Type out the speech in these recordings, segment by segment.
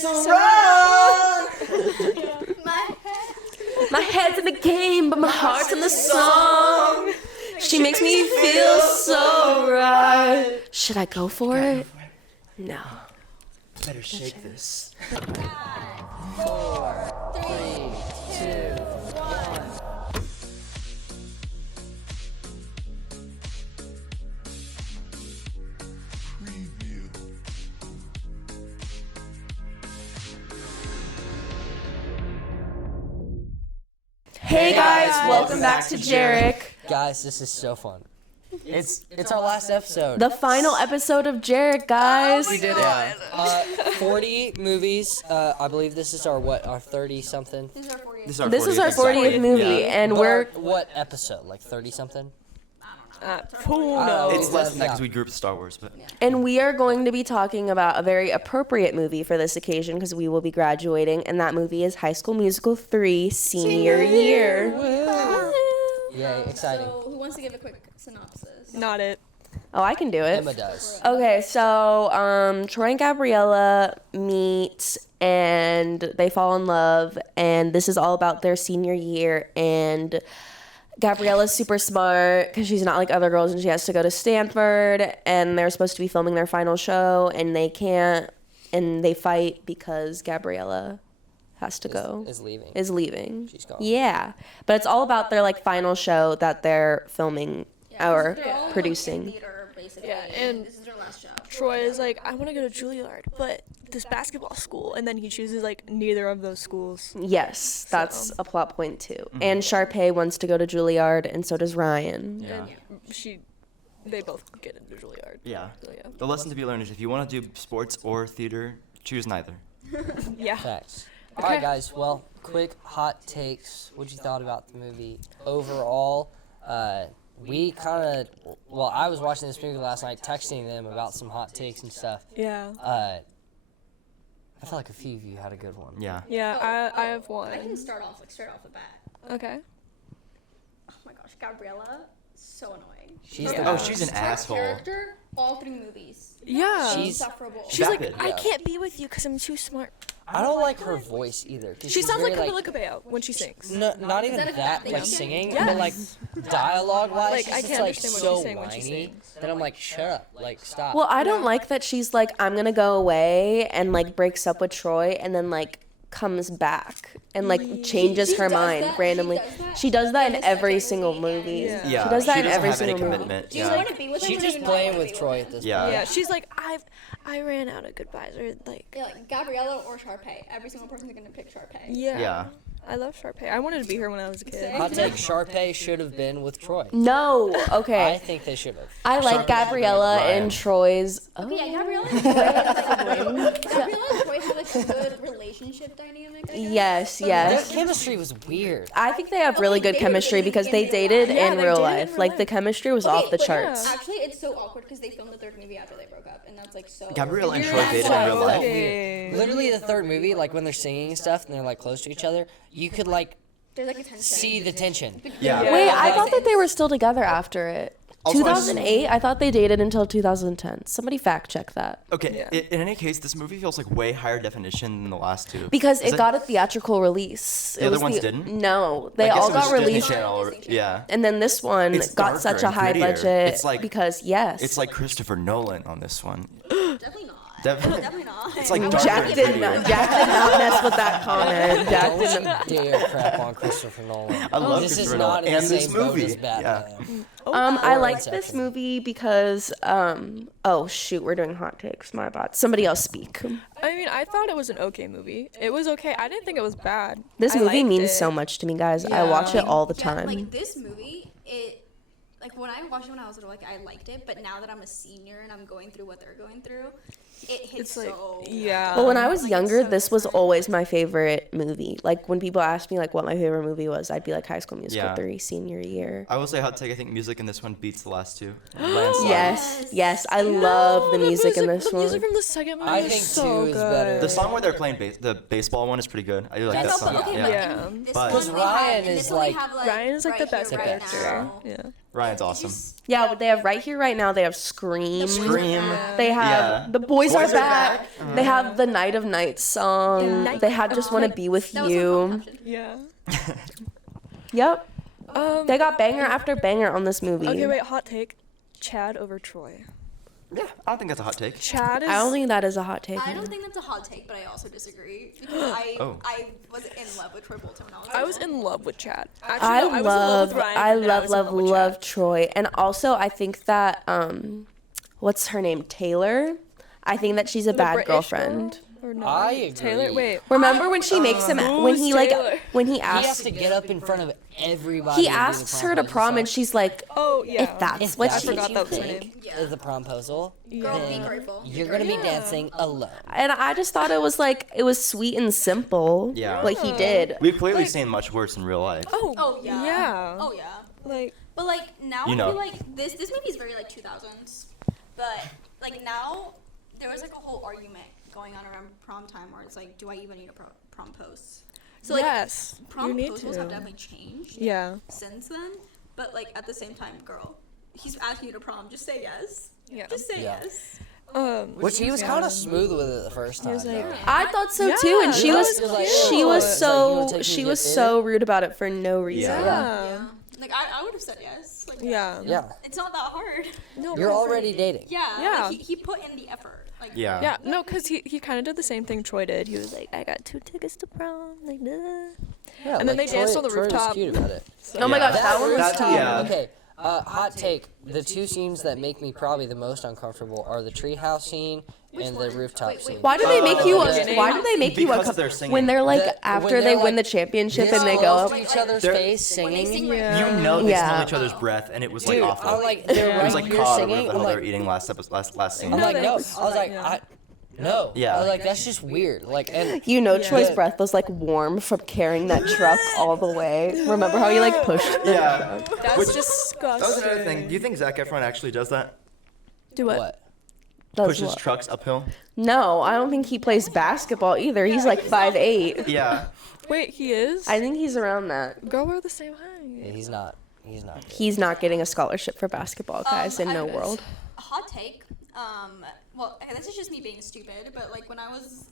so wrong. My head's in the game, but my heart's in the song. She makes me feel so right. Should I go for it? No. Better shake this. 4, 3, 2, 1. Hey guys, welcome back to JEREC. Guys, this is so fun. It's our last episode. The final episode of JEREC, guys. We did it. 40 movies. I believe this is our 30-something? This is our 40th movie, and we're... What episode? Like 30-something? No. It's less than that because we grouped Star Wars, but And we are going to be talking about a very appropriate movie for this occasion because we will be graduating, and that movie is High School Musical 3, Senior Year. Yay, exciting. So, who wants to give a quick synopsis? Not it. Oh, I can do it. Emma does. Okay, so Troy and Gabriella meet and they fall in love, and this is all about their senior year, and Gabriella's super smart because she's not like other girls and she has to go to Stanford, and they're supposed to be filming their final show and they can't, and they fight because Gabriella has to go. Is leaving. She's gone. Yeah. But it's all about their like final show that they're filming or producing. Theater, basically. Yeah, and this is their last show. Troy is like, I want to go to Juilliard, but this basketball school, and then he chooses like neither of those schools. Yes, that's a plot point too. And Sharpay wants to go to Juilliard, and so does Ryan. yeah. They both get into Juilliard. Yeah. So, yeah. The lesson to be learned is if you want to do sports or theater, choose neither. Yeah. Facts. All right, guys. Well, quick hot takes. What you thought about the movie overall? We kind of, well, I was watching this movie last night, texting them about some hot takes and stuff. Yeah. I feel like a few of you had a good one. Yeah. Yeah, I have one. I can start off the bat. Okay. Oh my gosh, Gabriella, so annoying. She's Oh, she's an Her asshole. character, all 3 movies. Yeah. She's- Insufferable. She's like, Vapid, I yeah. can't be with you because I'm too smart. I don't like her voice either. 'Cause She sounds like very, Camila Cabello when she sings. No, not even that a bad that, thing? like singing, Yes. but like dialogue-wise, Like, she's I just can't like understand what so she's saying when she whiny sings. that I'm like, shut up, like stop. Well, I don't like that she's like, I'm gonna go away, and like breaks up with Troy, and then like comes back and like changes her does mind that. randomly. She does that in every single movie. Yeah. Yeah. She does that in doesn't every have any single movie. commitment. Do you Yeah. want to be with him? She's or do just you not playing wanna with be Troy at this Yeah. point. Yeah, she's like, I ran out of goodbyes, or like, Yeah, like Gabriella or Sharpay. Every single person's gonna pick Sharpay. yeah. Yeah. I love Sharpay. I wanted to be her when I was a kid. Same. Hot take: Sharpay should have been with Troy. No, I okay. think they should have. I like Gabriella Ryan. and Troy's. Okay, yeah, Gabriella and Troy have like a good relationship dynamic. I guess. Yes, Their yes. chemistry was weird. I think they have really good They chemistry really because in they real dated life. Yeah, in they real dated in life. real Like the life. chemistry was Okay, off the but charts. Actually, it's so awkward because they filmed the 3rd movie after they broke up, and that's like so. Gabriella and weird. Troy dated in real life. Okay. Literally, the 3rd movie, like when they're singing and stuff and they're like close to each other, you could like There's like a tension. see the tension. Yeah. Yeah. Wait, I thought that they were still together after it. Also, 2008? I thought they dated until 2010. Somebody fact check that. Okay. Yeah. In any case, this movie feels like way higher definition than the last two. Because Is it got a theatrical release. The It other was ones didn't? No, they I guess all it was got Disney released. Channel or- yeah. And then this one It's got such darker a and high grittier. budget It's like- because yes, It's like Christopher Nolan on this one. Definitely not. Definitely. not. It's like darker Jack and did grittier. not. Jack did not mess with that comment. Jack Don't did not. you dare crap on Christopher Nolan. I love This is Christopher not Nolan in the and this same boat movie. as Batman. I Or like this Inception. movie because oh shoot, we're doing hot takes. My bad. Somebody else speak. I mean, I thought it was an okay movie. It was okay. I didn't think it was bad. This I movie liked means it. so much to me, guys. I watch it all the time. Like this movie, like when I watched it when I was little, like I liked it, but now that I'm a senior and I'm going through what they're going through, it hits It's like, so. yeah. But when I was Like, younger, so this was different. always my favorite movie. Like when people ask me like what my favorite movie was, I'd be like High School Musical Yeah. 3 senior year. I will say hot take. I think music in this one beats the last two. Landslide. Yes, I love the music in this The music one. from the second movie I is think so two is good. better. The song where they're playing the baseball one is pretty good. I do like that That's song. okay, Yeah. Yeah. This But- one Because we have- Ryan in this is one we like- have, Ryan is like the right best here, right actor. now. Yeah. Ryan's awesome. Yeah, but they have right here, right now. They have Scream. Scream. They have Yeah. The Boys Boys Are Back. They have the Night of Nights song. Night They have Just Want to Be With That was my prom You. caption. Yeah. Yep. They got banger after banger on this movie. Okay, wait. Hot take: Chad over Troy. Yeah, I don't think that's a hot take. Chad is. I don't think that is a hot take. I don't think that's a hot take, but I also disagree because Oh. I was in love with Troy Bolton when I was. I was little. in love with Chad. Actually, no, I was in love with Ryan, I and then love, was in love, with love Chad. Troy. And also, I think that, what's her name? Taylor? I think that she's a The bad British girlfriend. girl? Or no? I agree. Taylor, wait. Remember when she makes him, when he like, Taylor? when he He has asks, to get up in front of everybody. he and do the asks her to proposal prom and song. she's like, Oh yeah. if that's If what that's she, I forgot you that was her think name. Yeah. is the promposal, Girl, be then grateful. you're gonna be dancing alone. and I just thought it was like, it was sweet and simple. Yeah. What he did. We've clearly seen much worse in real life. Oh. Oh yeah. Yeah. Oh yeah. Like. But like now You I know. feel like this movie is very like 2000s, but like now there was like a whole argument going on around prom time where it's like, do I even need a prom post? So like Yes. prom you need proposals to. have definitely changed Yeah. since then, but like at the same time, girl, he's asking you to prom, just say yes. Yeah. Just say Yeah. yes. Which he was kind of smooth with it the first time. was like, though. I thought so too, and Yeah, she that was, was like, she ew. was It's like, you wanna so, take me she to was get so rude about it for no reason. Yeah. Yeah. Like I would have said yes. Like Yeah. Yeah, it's not that hard. No. you're but- already dating. Yeah. Yeah. Like, he put in the effort. Like Yeah. Yeah. No, cause he kind of did the same thing Troy did. He was like, I got 2 tickets to prom. Like, duh. Yeah, And then they danced on the Troy was rooftop. cute about it. Oh my Yeah. gosh, that one was That- cute. yeah. Okay, hot take. The two scenes that make me probably the most uncomfortable are the treehouse scene and the rooftop Wait, scene. Why do they make you? beginning. Why do they make you Because uncomfortable they're singing. when they're like When after they're, they win the like, championship This and they go close up? to each other's They're- face when they singing. sing Yeah. You know they Yeah. smell each other's breath, and it was like Dude, awful. I'm like, they're it right was like here cod or singing. whatever the I'm hell they like, were eating last scene. I'm like, no. I they- was like, yeah. no. Yeah. I was like, that's just weird. Like, and You know, Yeah. Troy's breath was like warm from carrying that truck all the way. Remember how he like pushed? The Yeah. That's Which- disgusting. That was another thing. Do you think Zac Efron actually does that? Do what? what? Does Pushes what? trucks uphill? No, I don't think he plays basketball either. He's like 5'8". Yeah. Wait, he is? I think he's around that. Girl, we're the same Yeah, height. he's not. He's not. Good. He's not getting a scholarship for basketball, guys, in no world. Hot take. Well, okay, this is just me being stupid, but like when I was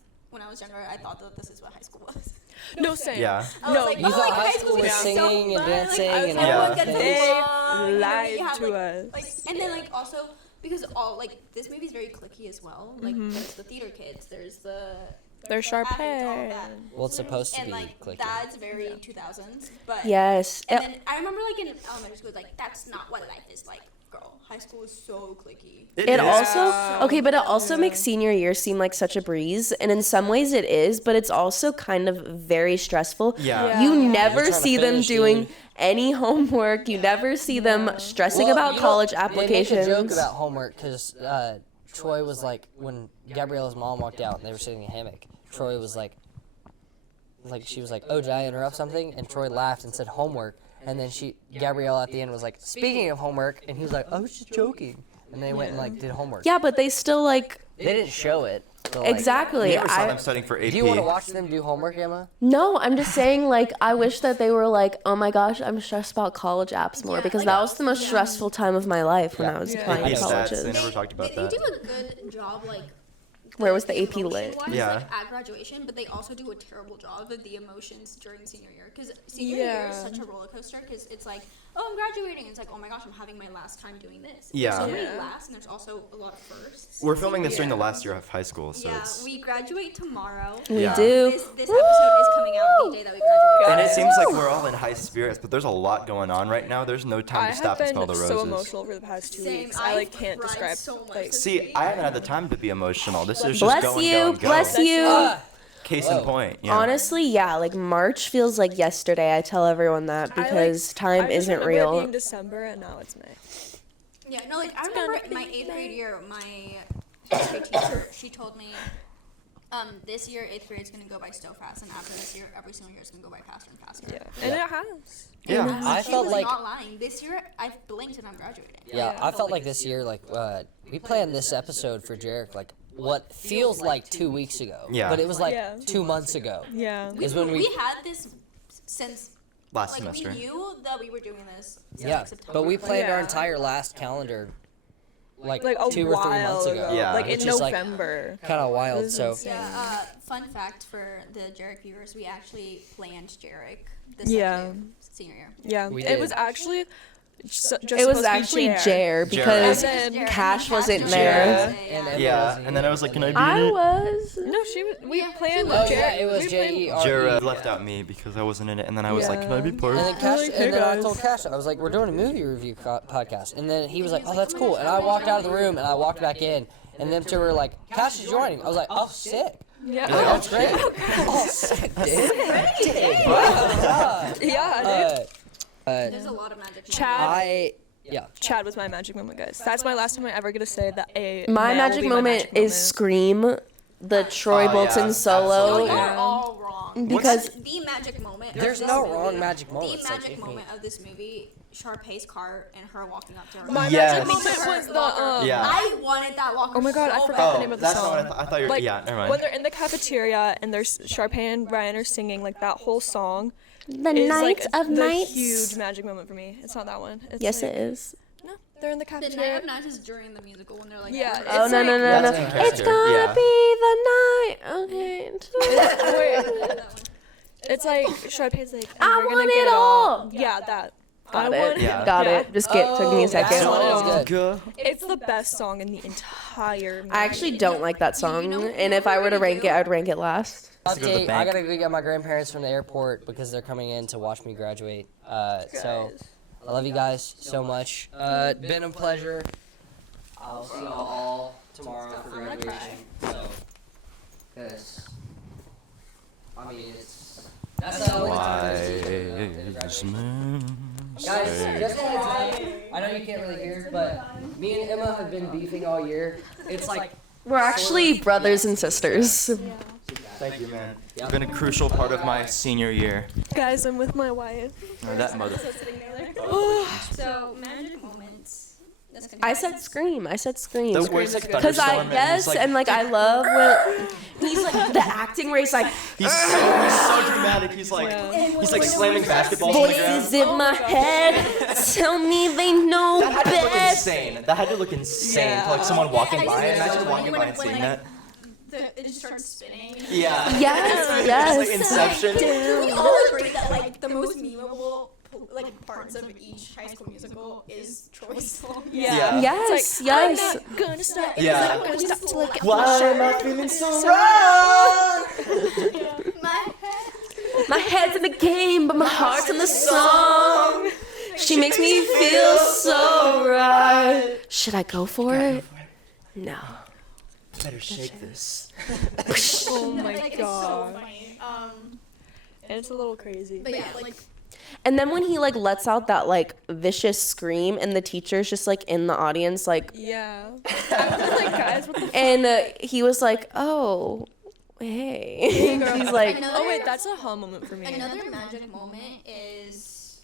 younger, I thought that this is what high school was. No, same. Yeah. I was No, like, you oh, thought like high high school school was was so singing and fun. dancing like, and everyone Yeah. gets They along, you lied have, to like, us. Like, and then like also because all like this movie's very cliquey as well. Like there's the theater kids, there's the Their sharp athletes, all of hair. that. Well, it's supposed to And be like clicky. that's very 2000s, but Yes. And then I remember like in elementary school, like that's not what life is like. Girl, high school is so cliquey. It is. also okay, but it also makes senior year seem like such a breeze, and in some ways it is, but it's also kind of very stressful. Yeah. You Yeah. never You're trying to see them finish, doing dude. any homework. You never see them stressing Well, about you know, college They make applications. a joke about homework because Troy was like, when Gabriella's mom walked out and they were sitting in a hammock, Troy was like she was like, oh, did I interrupt something? And Troy laughed and said homework. And then Gabriella at the end was like, speaking of homework, and he was like, I was just joking. And they went and like did homework. Yeah, but they still like They didn't show it. but, like, exactly. We never saw I- them studying for AP. Do you want to watch them do homework, Emma? No, I'm just saying, like, I wish that they were like, oh my gosh, I'm stressed about college apps more, Yeah, because like, that was the most stressful time of my life when Yeah. I was Yeah. applying AP to stats, colleges. they never talked about They that. do a good job, like. Where was the AP lit? emotion-wise, Yeah. Like, at graduation, but they also do a terrible job of the emotions during senior year. Because senior year is Yeah. such a roller coaster. Because it's like, oh, I'm graduating. It's like, oh my gosh, I'm having my last time doing this. Yeah. There's so many Yeah. lasts, and there's also a lot of firsts. We're filming this during the last year of high school, so Yeah, it's... we graduate tomorrow. We Yeah. do. This episode is coming out the day that we graduate. And it seems like we're all in high spirits, but there's a lot going on right now. There's no time I to have stop and been smell the roses. so emotional over the past 2 Same. weeks. I like I've can't cried describe. so much Like, this See, I haven't had the time to be emotional. This is just Bless go and you, go and go. bless you. Ah! Case in Whoa. point. Yeah. Honestly, yeah, like March feels like yesterday. I tell everyone that because time I just isn't remember it real. being December and now it's May. Yeah, no, like I gonna remember in my be 8th grade year, my history teacher, she told me, this year 8th grade is gonna go by so fast, and after this year, every single year is gonna go by faster and faster. Yeah, and it has. Yeah. I She felt was like not lying. This year, I blinked and I'm graduating. Yeah, I felt like this year, like, we planned this episode for JEREC, like, what feels like 2 weeks ago. Yeah. But it was like Yeah. 2 months ago. Yeah. Is when we had this since Last like semester. we knew that we were doing this. Since Yeah, like, September. but we planned our Yeah. entire last calendar like Like a 2 or 3 months while ago. Yeah. Like in which is November. kind of wild. This is So insane. Yeah. Fun fact for the JEREC viewers: we actually planned JEREC this Yeah. senior year. Yeah, We it did. was actually just It was actually Jer because And then Cash wasn't Yeah, there. and Emma Yeah, wasn't and then I here. was like, can I be I in it? was. No, she was. We planned. Oh yeah, Jer- it was we planned- JERE. Jared left out me because I wasn't in it, and then I was like, can I be Yeah. part? And then Cash, Like, hey and then I guys. told Cash, I was like, we're doing a movie review podcast. And then he was like, oh, that's cool. And I walked out of the room and I walked back in, and them two were like, Cash is joining. I was like, oh, sick. Yeah. Like, that's great. Oh, sick, dude. Wow. Yeah, dude. There's a lot of magic. Chad. Yeah. Chad was my magic moment, guys. That's my last time I ever get to say that a My man will magic be moment magic is moment. Scream, the Troy Oh, Bolton yeah, solo. absolutely. You're Yeah. all wrong. Because- the magic moment. of There's this no movie- wrong magic The moments. like, magic if we- moment of this movie, Sharpay's car and her walking up to her. My Yes. magic moment was the Yeah. I wanted that locker. Oh my God, I so forgot bad. the name of the that's song. not what I thought. I thought you were. Like, Yeah, never when mind. they're in the cafeteria and there's Sharpay and Ryan are singing like that whole song. The is Night like of the Nights. huge magic moment for me. It's not that one. It's Yes, like, it is. No, they're in the The Night cafeteria. of Nights is during the musical when they're like. Yeah, rehearsing. Oh no no no no! That's in It's character, gonna yeah. be the night. Okay. Wait, it's like Sharpay's like. I "We're gonna want get it all." Yeah, that. Got I it. want Yeah. Got Yeah. it. Just took me a that second. song is good. Good. It's the best song in the entire movie. I actually don't like that song, and if I were to rank it, I'd rank it last. to go to the Update, I bank. gotta go get my grandparents from the airport because they're coming in to watch me graduate. So I love you guys so much. Been a pleasure. I'll see y'all all tomorrow for graduation. So, cause I mean that's the only time. Wise men Guys, say- just one time. I know you can't really hear, but me and Emma have been beefing all year. It's like We're actually brothers and sisters. Thank you, man. It's been a crucial part of my senior year. Guys, I'm with my wife. That mother. So magic moments. That's gonna I be- said Scream. I said Scream. The worst like Because I thunderstorm, yes, he's like, and like I love when he's like the acting where he's like he's so dramatic. He's like slamming basketballs on the ground. voices in my head tell me they know That had to look best. insane. That had to look insane to like someone walking by. Imagine walking by and seeing that. It just starts spinning. Yeah. Yes, It's like Inception. We all agree that like the most memeable like parts of each High School Musical is Troy's song. Yeah. Yes, yes. I'm not gonna stop. Yeah. I'm gonna stop till I get Why am I feeling so wrong? My head. My head's in the game, but my heart's in the song. She makes me feel so right. Should I go for it? No. Better shake this. Oh my Like, it's so god. funny. It's a little crazy. But yeah, like And then when he like lets out that like vicious scream, and the teacher's just like in the audience, like, Yeah. I was like, guys, what the and he was like, "Oh, hey." He's like, another, Oh wait, that's a hum moment for me. another magic moment is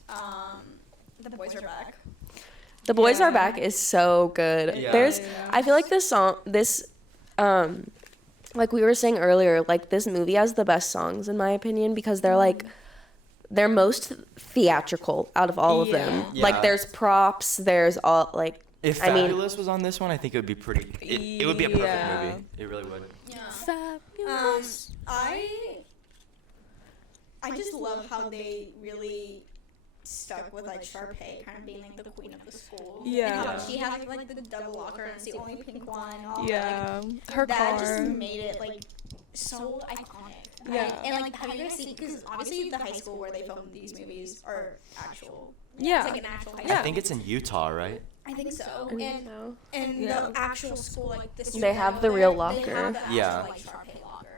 the boys are back. "The Boys Are Back" is so good. Yeah. There's, I feel like like we were saying earlier, like this movie has the best songs in my opinion because they're like. They're most theatrical out of all of them. Yeah. Like there's props, there's all like If I mean- Fabulous was on this one, I think it would be pretty. It would be a perfect Yeah. movie. It really would. Yeah. I just love how they really stuck with like Sharpay kind of being like the queen of the school. Yeah. And how she has like the double locker and it's the only pink one. And all Yeah. Her Like, that just car. made it like so iconic. Yeah. And like, have you guys seen? Because obviously the high school where they filmed these movies are actual. Yeah. It's like an actual high Yeah. I think it's in Utah, right? I think so. no. And Yeah. the actual school, like the They have the real They locker. have the actual, Yeah. like Sharpay locker.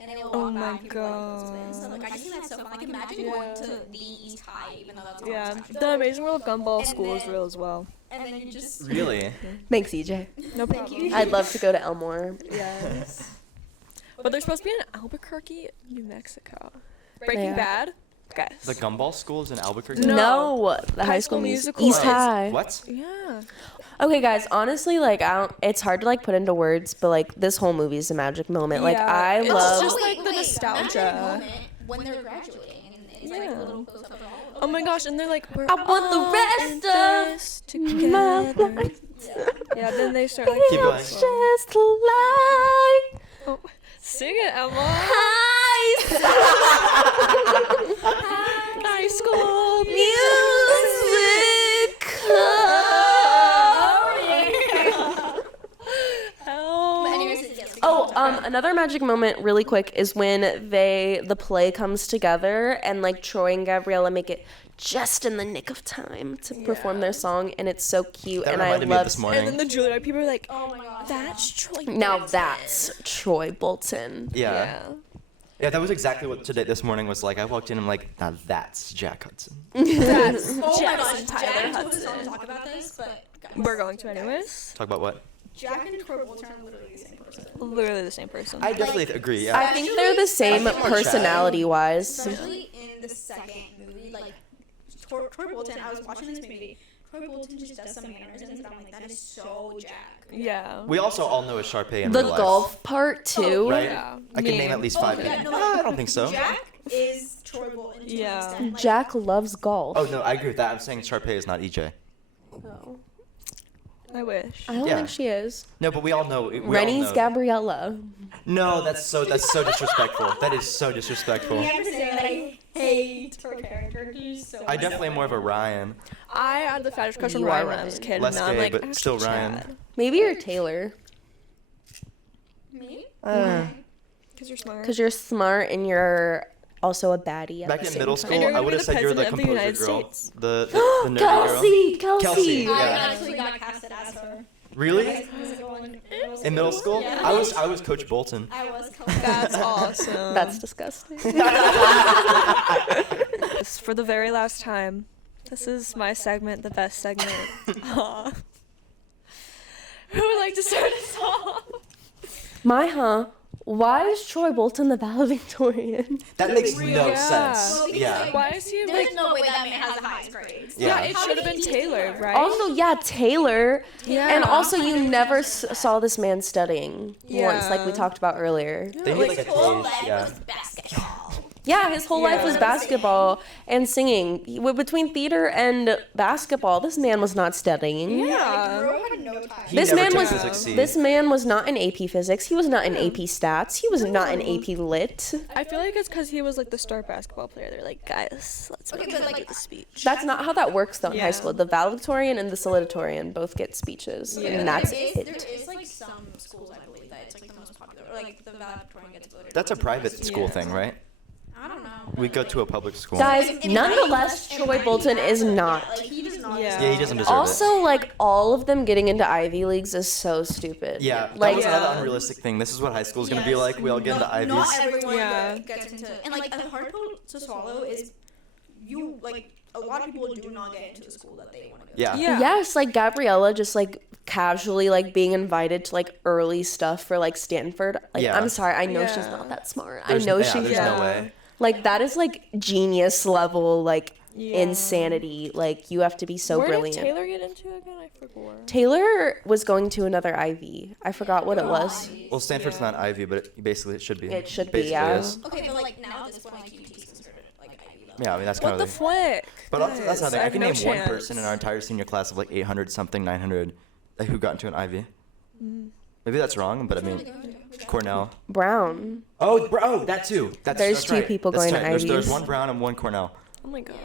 And they will Oh walk my back, people like those twins. So God. like I just think that's so fun. Like imagine going to the East High, even though that's not Yeah. actual. The Amazing World of Gumball And School is then- real as well. And then you just Really? Thanks, EJ. No problem. I'd love to go to Elmore. Yes. But they're supposed to be in Albuquerque, New Mexico. Breaking Yeah. Bad, guys. The Gumball School is in Albuquerque. No, the High School Musical. East High. What? Yeah. Okay, guys. Honestly, like, I don't. It's hard to like put into words, but like, this whole movie is a magic moment. Like, Yeah, I it's love. just like the nostalgia. Magic moment when they're graduating, and it's like Yeah. a little close up of all of them. Oh my gosh, and they're like, we're I want the all rest in of this my together. life. Yeah, then they start like. Keep going. It's just like Oh, sing it, Emma. High school music. Oh, another magic moment really quick is when the play comes together and like Troy and Gabriella make it just in the nick of time to perform their song, and it's so cute. That and I reminded me of love this morning. And then the Juilliard people are like, Oh my god. that's Troy. now Bolton." that's Troy Bolton. Yeah. That was exactly what today this morning was like. I walked in and I'm like, now that's Jack Hudson. That's Oh my Jackson gosh, Tyler Jack told us Hudson. not to talk about this, but guys, We're going to anyways. Talk about what? Jack and Troy Bolton are literally the same person. Literally the same person. I definitely agree, yeah. I think they're the same think more personality-wise. Especially in the second movie, like Troy Bolton. I was watching this movie. Troy Bolton just does some mannerisms, and I'm like, that is so Jack. Yeah. We also all know a Sharpay in The real life. golf part too. Right? Yeah. I can name at least 5 yeah, people. no, I don't think so. Jack is Troy Bolton. To Yeah. an extent. Like, Jack loves golf. Oh, no, I agree with that. I'm saying Sharpay is not EJ. Oh. I wish. I don't Yeah. think she is. No, but we all know. Rennie's Gabriella. No, that's so disrespectful. That is so disrespectful. I have to say that I hate her character. He's so. I definitely am more of a Ryan. I had the fattest crush on You are Ryan when I was a Ryan. kid. Less and now I'm gay, like, but still actually Ryan. Chad. Maybe you're Taylor. Me? Cause you're smart. Because you're smart and you're also a baddie. At Back the in same middle time. school, And you're I gonna would be have the said you're the president of the composer United girl. States. The nerdy girl. Kelsey. Yeah. I actually got casted as her. Really? In middle school? Yeah. I was Coach Bolton. I was. That's awesome. That's disgusting. For the very last time, this is my segment, the best segment. Aw. Who would like to start us off? Why is Troy Bolton the valedictorian? That makes no Yeah. sense. Well, because, Yeah. like, Why is he There's like? no way that man has the highest grades. Yeah, Yeah. it should have been Taylor, right? Also, yeah, Taylor. Yeah. And also, you never saw this man studying once, like we Yeah. talked about earlier. They need like a His whole page. life Yeah. was basketball. Yeah, his whole life was basketball and singing. Between theater and basketball, this man was not studying. Yeah. Bro had no time. He This never man took was physics C. this man was not in AP Physics. He was not in AP Stats. He was not in AP Lit. I feel like it's because he was like the star basketball player. They're like, guys, let's Okay, make but, him like, do the speech. That's not how that works though in high Yeah. school. The valedictorian and the salutatorian both get speeches, Yeah. and that's there it. is like some schools I believe that it's like the most popular, or like the valedictorian gets voted. That's a private school Yeah. thing, right? I don't know. We go to a public school. Guys, In nonetheless, Ivy, Troy Bolton is not. Like he does not. Yeah. Yeah, he doesn't deserve it. Also, like all of them getting into Ivy leagues is so stupid. Yeah, that like was another Yeah. unrealistic thing. This is what high school is gonna be Yes. like. We all get into Ivies. Not everyone Yeah. gets into, and like the hard pill to swallow is you like a lot of people do not get into the school that they want to go. Yeah. Yeah. Yes, like Gabriella just like casually like being invited to like early stuff for like Stanford. Like Yeah. I'm sorry, I know she's Yeah. not that smart. There's- I know yeah, she's there's not. no way. Like that is like genius level like Yeah. insanity. Like you have to be so Where brilliant. did Taylor get into again? I forgot. Taylor was going to another Ivy. I forgot what it was. Well, Stanford's not Ivy, but basically it should be. It should be, Basically yeah. is. Okay, but like now at this point, like UT's considered like Ivy level. Yeah, I mean that's kind What the of. flick? But also, that's Guys, another thing. I have can no name one chance. person in our entire senior class of like 800 something, 900, like, who got into an Ivy. Maybe that's wrong, but I mean, Cornell. Brown. Oh, that too. There's that's two right. people That's going to right. There's Ivies. one Brown and one Cornell. Oh my god.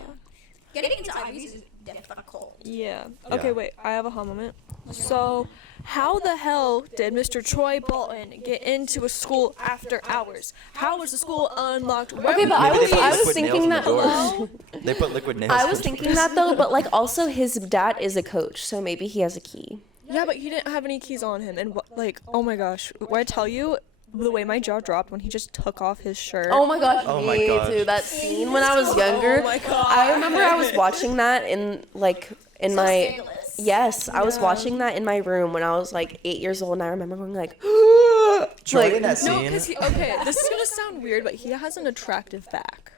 Getting into Ivies is difficult. Yeah. Yeah. Okay, wait. I have a hot moment. So, how the hell did Mr. Troy Bolton get into a school after hours? How was the school unlocked? Okay, but I Maybe they was put I was liquid thinking nails in that the doors. They put liquid nails. I in was the thinking doors. that though, but like also his dad is a coach, so maybe he has a key. Yeah, but he didn't have any keys on him, and like, oh my gosh, when I tell you, the way my jaw dropped when he just took off his shirt. Oh my gosh, Oh my me gosh. too. That scene when I was younger. Oh my god. I remember I was watching that in like in my Scandalous. yes, I was Yeah. watching that in my room when I was like 8 years old, and I remember going like, Troy like in that No, scene. because he. Okay, this is gonna sound weird, but he has an attractive back.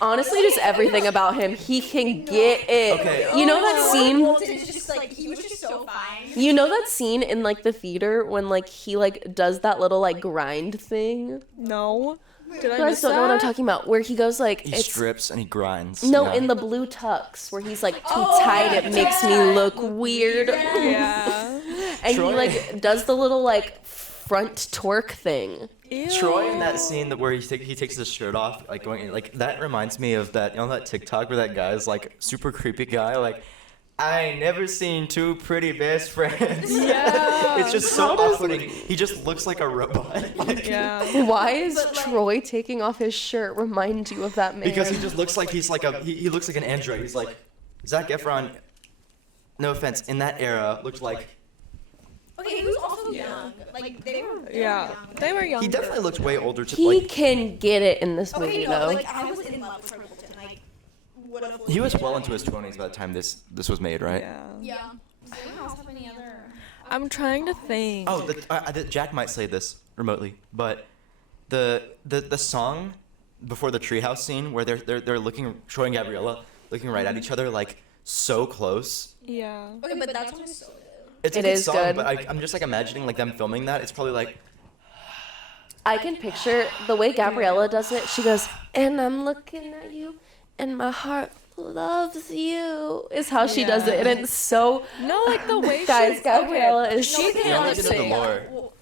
honestly, just everything about him, he can get it. Okay. You know that scene? Bolton is just like he was just so fine. You know that scene in like the theater when like he like does that little like grind thing? No. Did I You guys miss don't know what I'm that? talking about. Where he goes like He strips and he grinds. no, yeah. in the blue tux where he's like too tight. It makes me look weird. Yeah. And Troy- he like does the little like front twerk thing. Ew. Troy in that scene where he takes his shirt off, like going like that reminds me of that that TikTok where that guy's like super creepy guy like. I ain't never seen two pretty best friends. Yeah. It's just so off-putting. He just looks like a robot. Like, Yeah. Why is Troy taking off his shirt remind you of that man? Because he just looks like he's like he looks like an android. He's like Zac Efron. No offense, in that era looked like Okay, he was also young. Like they were. Yeah. They were young. he definitely looked way older. To, he like can get it in this movie Okay, though. no, like I was in love with Troy Bolton. Like, what a he was well into his 20s by the time this was made, right? Yeah. Yeah. Does anyone else have any other? I'm trying to think. Oh, Jack might say this remotely, but the song before the treehouse scene where they're looking, Troy and Gabriella looking right at each other like so close. Yeah. Okay, but that song is so good. It's a It good is song, good. but I'm just like imagining like them filming that. It's probably like I can picture the way Gabriella does it. She goes, and I'm looking at you, and my heart loves you, is how she does it. And it's so, No, like the way guys, she. Gabriella is She you can't don't lip get into the sync. lore. Well,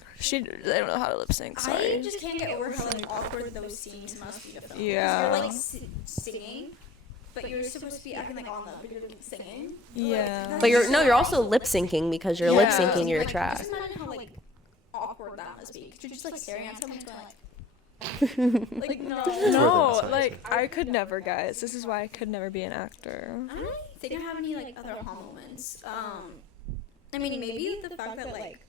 They don't know how to lip sync. Sorry. I just can't get over how like awkward those scenes must be to film. 'Cause Yeah. You're like singing, but you're supposed to be acting like on them, but you're singing. Yeah. but you're also lip syncing because you're lip Yeah. syncing your Like, track. Just imagine how like awkward that must be. 'Cause you're just like staring at someone going like no. No, Sorry. like I could never, guys. This is why I could never be an actor. I don't really think I have any like other aha moments. I mean maybe the fact that like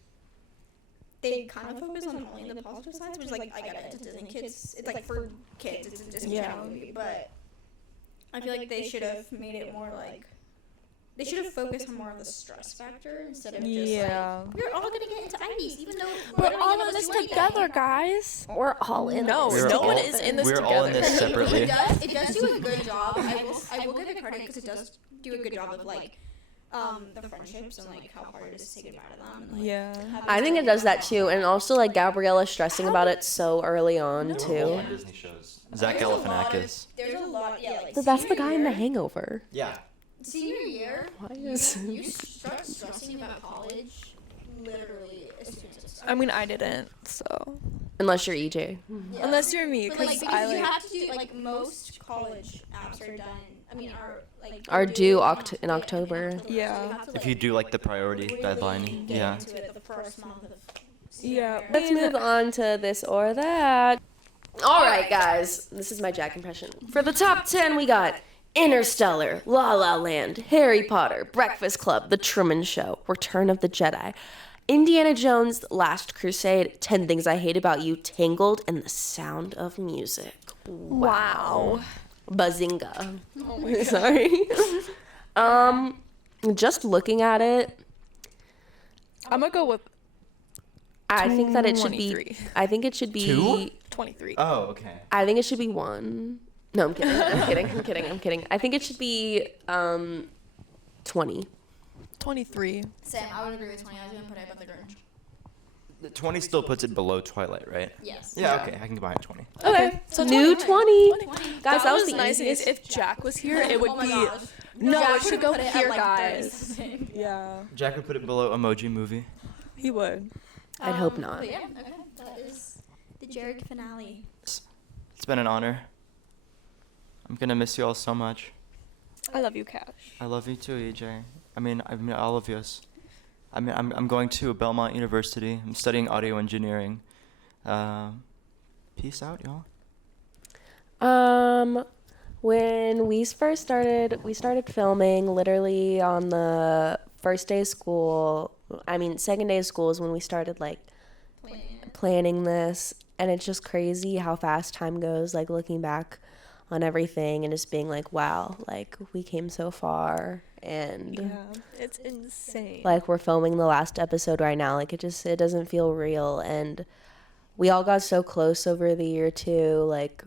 they kind of focus on only the positive sides, which is like I get it, it's Disney kids. It's like for kids. It's a Disney Yeah. Channel movie, but I feel like they should have made it more like they should have focused on more of the stress factor instead of just Yeah. like we're all gonna get into IVs, even though We're literally all none in of us this do anything. together, guys. We're all in No, this. We're no one all- is in this we're together. all in this separately. It does do a good job. I will give it credit because it does do a good job of like the friendships and like how hard it is to say goodbye to them. And, like, Yeah. having I think it to- does that too, and also like Gabriella stressing about it so early on All too. on Disney shows. Zach There's a lot of- Galifianakis. There's a lot, yeah. Like But that's the senior guy in The year- Hangover. Yeah. Senior year, Why is you start stressing about college literally as soon as it starts. I mean, I didn't, so unless you're EJ. Yeah. unless you're me, But because like because I you like. have to do like most college apps are done. I mean Are due in in October. So Yeah. you have to, If you do like the priority really deadline, get yeah. into it the first month of senior Yeah. year. Let's move on to this or that. All right, guys. This is my Jack impression. For the top 10, we got Interstellar, La La Land, Harry Potter, Breakfast Club, The Truman Show, Return of the Jedi, Indiana Jones, Last Crusade, 10 Things I Hate About You, Tangled, and The Sound of Music. Wow. Bazinga. Sorry. Just looking at it, I'm gonna go with I think that it should be. 23. I think it should be. Two? 23. Oh, okay. I think it should be 1. No, I'm kidding. I'm kidding. I think it should be 20. 23. Sam, I would agree with 20. I was gonna put it above the Grinch. The 20 still puts it below Twilight, right? Yes. Yeah, okay. I can combine 20. Okay, so new 20. Guys, that was the nice. easiest. If Jack was here, it would Oh my be. gosh. No, Jack it should would've go put it at, here, like, guys. 30-something. Yeah, Jack would put it below Emoji Movie. he would. I'd hope not. But yeah, okay. That is the JEREC finale. It's been an honor. I'm gonna miss you all so much. I love you, Cash. I love you too, EJ. I mean all of yous. I'm going to Belmont University. I'm studying audio engineering. Peace out, y'all. When we first started, we started filming literally on the first day of school. I mean, second day of school is when we started like planning this, and it's just crazy how fast time goes. Like looking back on everything and just being like, wow, like we came so far, and Yeah, it's insane. like we're filming the last episode right now. Like it doesn't feel real, and we all got so close over the year too. Like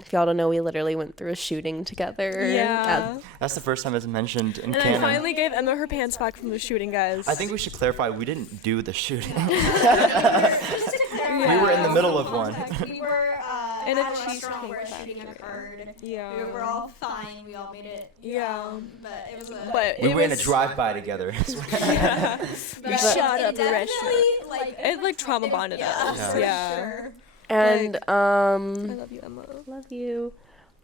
If y'all don't know, we literally went through a shooting together. Yeah. That's the first time it's mentioned in And canon. I finally gave Emma her pants back from the shooting, guys. I think we should clarify we didn't do the shooting. Just to clarify, We were in the middle of one. We were In a at a restaurant cheesecake where a factory. shooting occurred. Yeah. We were all fine. We all made it. Yeah. But it was a. But We it went a was, drive-by together. Yeah. but we it shot up the definitely, restaurant. It like trauma bonded us. Yeah. Yeah. Sure. And I love you, Emma. love you.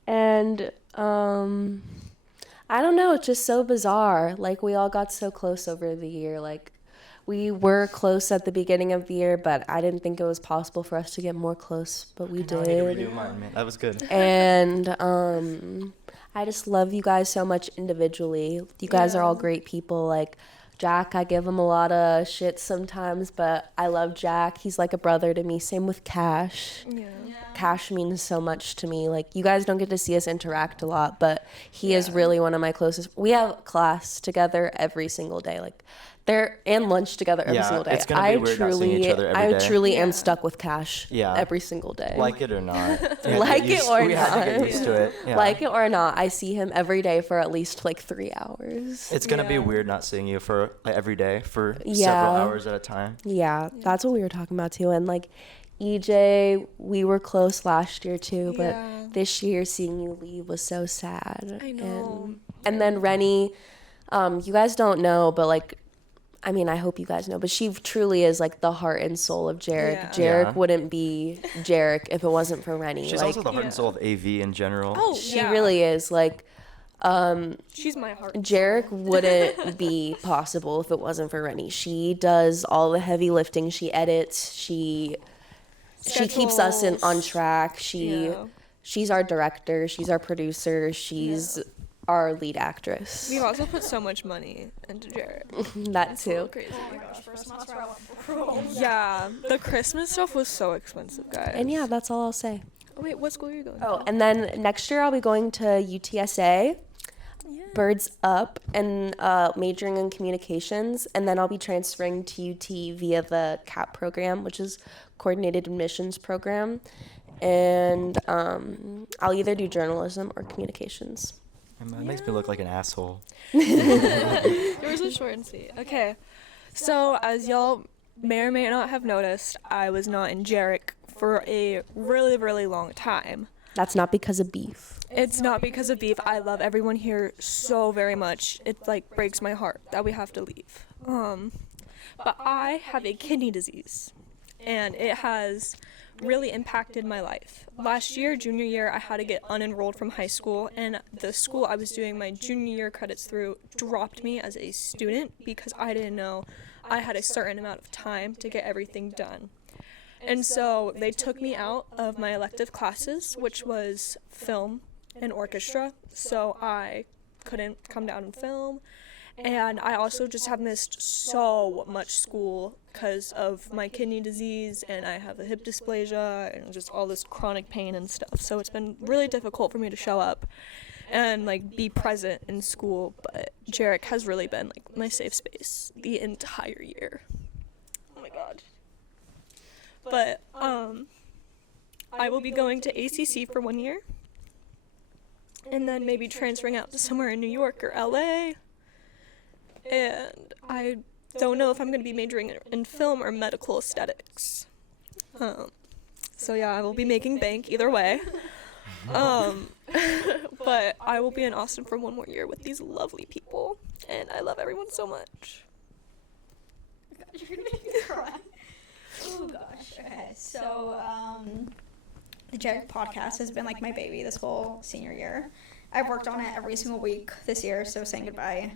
And I don't know, it's just so bizarre. Like, we all got so close over the year. Like, we were close at the beginning of the year, but I didn't think it was possible for us to get more close, but we Now I need to did. redo mine, man. That was good. And I just love you guys so much individually. You guys are all great people. Like, Jack, I give him a lot of shit sometimes, but I love Jack. He's like a brother to me. Same with Cash. Yeah. Cash means so much to me. Like, you guys don't get to see us interact a lot, but he is really one of my closest. We have class together every single day. Like, and lunch together every Yeah, single day. it's gonna be weird not seeing each other every I day. truly am stuck with Cash Yeah. every single day. Like it or not. We had to Like get it used- or we had to get not. used to it. Yeah. Like it or not, I see him every day for at least like 3 hours. It's gonna be Yeah. weird not seeing you for like, every day for several Yeah. hours at a time. Yeah, that's what we were talking about too. And like EJ, we were close last year too, but Yeah. this year seeing you leave was so sad. I know. And then Reni, you guys don't know, but like, I mean, I hope you guys know, but she truly is like the heart and soul of JEREC. Yeah. JEREC Yeah. wouldn't be JEREC if it wasn't for Reni. She's like, also the heart and Yeah. soul of AV in general. Oh, she yeah. really is. Like, She's my heart. JEREC wouldn't be possible if it wasn't for Reni. She does all the heavy lifting. She edits. She keeps us on Schedules. track. Yeah. She's our director. She's our producer. She's our lead actress. We've also put so much money into JEREC. That It's a little too. crazy. Oh my gosh, first semester I went for Yeah, the Christmas stuff was so expensive, guys. And yeah, that's all I'll say. Oh, wait, what school are you going Oh, to? and then next year I'll be going to UTSA, Birds Up, and majoring in communications. And then I'll be transferring to UT via the CAP program, which is Coordinated Admissions Program. And I'll either do journalism or communications. That makes me look like an asshole. Yours was short and sweet. Okay, so as y'all may or may not have noticed, I was not in JEREC for a really, really long time. That's not because of beef. It's not because of beef. I love everyone here so very much. It like breaks my heart that we have to leave. But I have a kidney disease, and it has really impacted my life. Last year, junior year, I had to get unenrolled from high school, and the school I was doing my junior year credits through dropped me as a student because I didn't know I had a certain amount of time to get everything done. And so they took me out of my elective classes, which was film and orchestra, so I couldn't come down and film. And I also just have missed so much school because of my kidney disease, and I have a hip dysplasia and just all this chronic pain and stuff. So it's been really difficult for me to show up and like be present in school, but JEREC has really been like my safe space the entire year. Oh my god. But I will be going to ACC for 1 year, and then maybe transferring out to somewhere in New York or LA. And I don't know if I'm going to be majoring in film or medical aesthetics. So yeah, I will be making bank either way. But I will be in Austin for 1 more year with these lovely people, and I love everyone so much. You're gonna make me cry. Oh gosh. Okay, so the JEREC podcast has been like my baby this whole senior year. I've worked on it every single week this year, so saying goodbye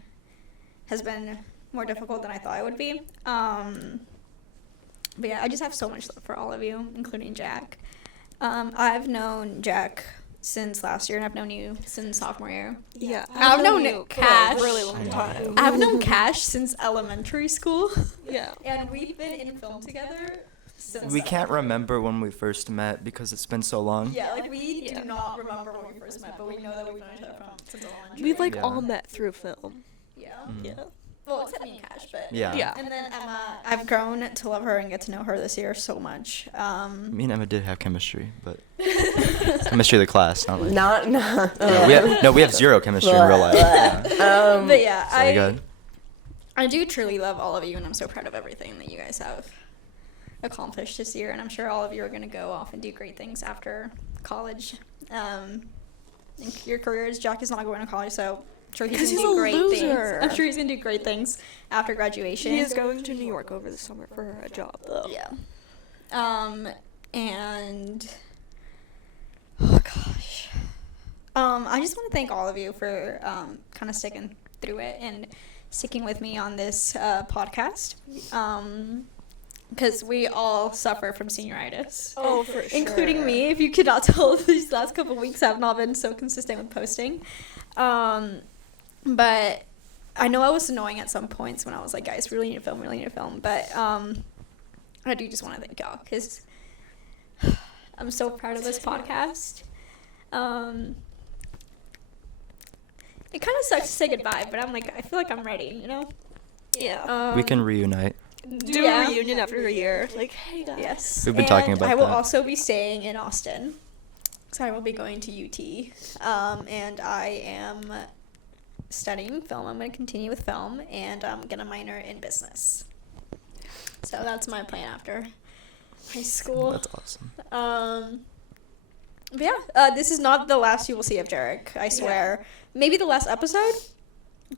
has been more difficult than I thought it would be. But yeah, I just have so much love for all of you, including Jack. I've known Jack since last year, and I've known you since sophomore year. Yeah, I've known you Cash. for a really long time. I've known Cash since elementary school, Yeah. and we've been in film together since. We can't remember when we first met because it's been so long. Yeah, like we Yeah. do not remember when we first met, but we know that we've known each other from since elementary. We've like Yeah. all met through film. Yeah. Mm. Yeah. well, except me and Cash, but Yeah. Yeah. And then Emma, I've grown to love her and get to know her this year so much. Me and Emma did have chemistry, but chemistry of the class, not like. Not. We have zero chemistry in real life. Yeah. But yeah, Sorry, go ahead. I do truly love all of you, and I'm so proud of everything that you guys have accomplished this year. And I'm sure all of you are going to go off and do great things after college. In your careers, Jack is not going to college, so I'm sure he's going to do great loser. things. I'm sure he's going to do great things after graduation. He is going to New York over the summer for a job, though. Yeah. And oh gosh. I just want to thank all of you for kind of sticking through it and sticking with me on this podcast. Because we all suffer from senioritis. Oh, for sure. Including me. If you could not tell, these last couple weeks have not been so consistent with posting. But I know I was annoying at some points when I was like, guys, we really need to film. But I do just want to thank y'all because I'm so proud of this podcast. It kind of sucks to say goodbye, but I'm like, I feel like I'm ready, you know? Yeah. We can reunite. Do a reunion after a year. Like, hey guys. Yes. We've been talking about I will that. also be staying in Austin. So I will be going to UT. And I am studying film. I'm going to continue with film, and I'm going to minor in business. So that's my plan after high school. That's awesome. But yeah, this is not the last you will see of JEREC, I swear. Yeah. Maybe the last episode,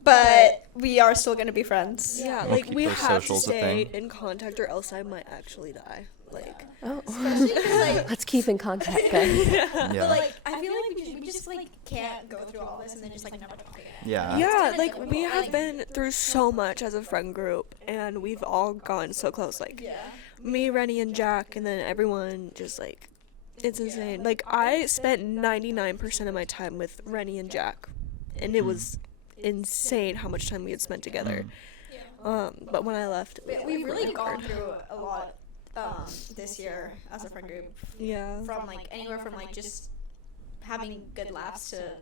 but we are still going to be friends. Yeah, We'll like keep we those have to socials a stay thing. in contact or else I might actually die. Like, Oh. Especially 'cause, like, Let's keep in contact, guys. Yeah. but like, I feel like we just like can't go through all this and then just like never talk again. Yeah. yeah, kinda like difficult. we have Like- been through so much as a friend group and we've all gotten so close. Like me, Reni, and Jack, and then everyone just like, it's insane. Like I spent 99% of my time with Reni and Jack, and it was insane how much time we had spent together. But when I left, it was, We've like, really gone awkward. through a lot this year as a friend group. Yeah. From like anywhere from like just having good laughs to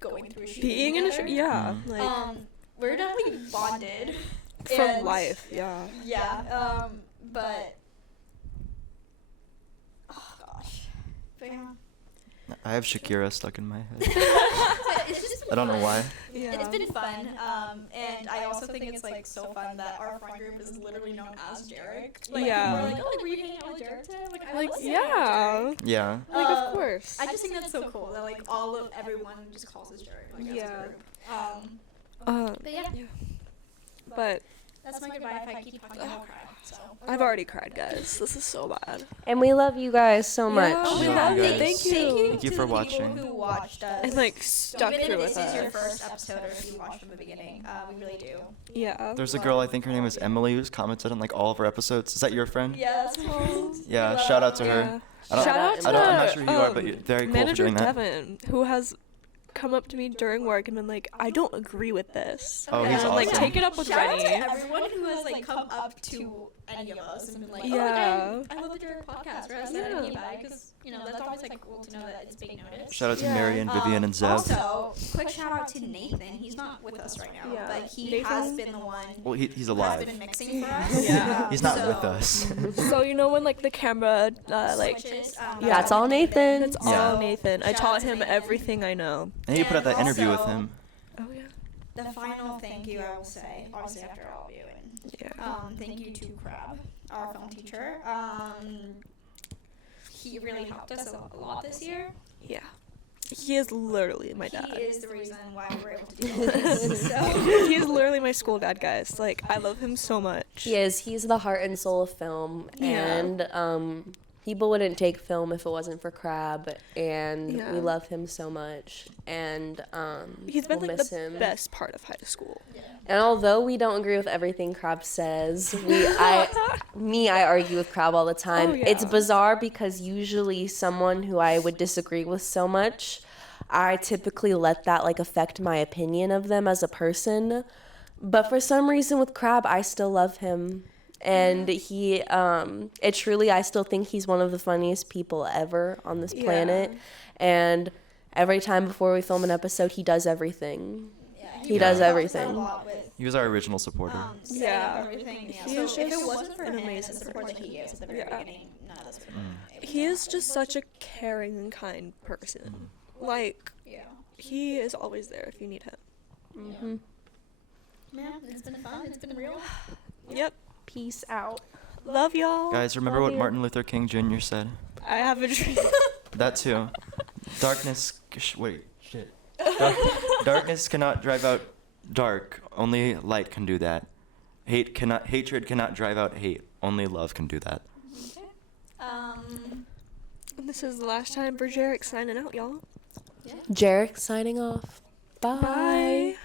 going through a shooting Being in a together. yeah, like We're definitely bonded for and- life. Yeah. Yeah. But oh gosh. But yeah. I have Shakira stuck in my head. It's just I don't know why. Yeah. It's been fun, and I also think it's like so fun that our friend group is literally known as JEREC. Like, Yeah. people are like, oh, like, were you hanging out with JEREC today? Like, I Like was yeah. Yeah. Like Uh, of course. I just think that's so cool that like everyone just calls us JEREC. Like, as a Yeah. group. But yeah, But that's my goodbye. If I keep talking, I'll cry. So. I've already cried, guys. This is so bad. And we love you guys so much. Yeah, we we love love you you. guys. Thank you. Thank you to for the watching. people who watched us. And like stuck Even through if with this is your us. first episode, or if you watched from the beginning, we really do. Yeah. There's a girl, I think her name is Emily, who's commented on like all of our episodes. Is that your friend? Yeah, that's cool. Yeah, shout out to her. Yeah. I don't, Shout out to I'm not sure who you are, but um, you're very cool for Manager doing that. Devin, who has come up to me during work and been like, I don't agree with this. Oh, and he's I'm like, awesome. take it up with Shout out to Reni. everyone who has like come up to any of us and been like, oh, Yeah. like, I love the JEREC podcast, or I said Yeah. anybody, because you know that's always like cool to know that it's being noticed. Shout out to Yeah. Marion, Vivian, and Zev. Also, quick shout out to Nathan. He's not with us right now, Yeah. but he Nathan? has been the one Well, he's who has alive. been mixing for us. Yeah. He's not So- with us. So you know when like the camera like Switches, Yeah. That's all Nathan. it's Yeah. all Nathan. I Shout taught out to him Nathan. everything I know. I need to put out And that interview with also- him. Oh yeah. The final thank you I will say, obviously after all of you, and Yeah. thank you to Crab, our film teacher. He really helped us a lot this year. Yeah. He is literally my He dad. is the reason why we were able to do all this. So. He is literally my school dad, guys. Like I love him so much. He is. He's the heart and soul of film. Yeah. And people wouldn't take film if it wasn't for Crab. And Yeah. we love him so much. And He's been we'll like miss the him. best part of high school. And although we don't agree with everything Crab says, I argue with Crab all the time. Oh, yeah. It's bizarre because usually someone who I would disagree with so much, I typically let that like affect my opinion of them as a person. But for some reason with Crab, I still love him. And he, I still think he's one of the funniest people ever on this planet. And every time before we film an episode, he does everything. Yeah, He does talks a everything. lot with, He was our original supporter. setting Yeah. up everything. Yeah. He So is if it just wasn't for an him and amazing the support that he gave us at the very Yeah. beginning, none of this would have been He is just such a caring and kind person. Like, Yeah. he is always there if you need him. Mm-hmm. Yeah, it's been fun. It's been real. Yep. Peace out. Love y'all. Guys, remember Love what you. Martin Luther King Jr. said? I have a dream. That too. Darkness cannot drive out dark. Only light can do that. Hatred cannot drive out hate. Only love can do that. This is the last time for JEREC signing out, y'all. JEREC signing off. Bye. Bye.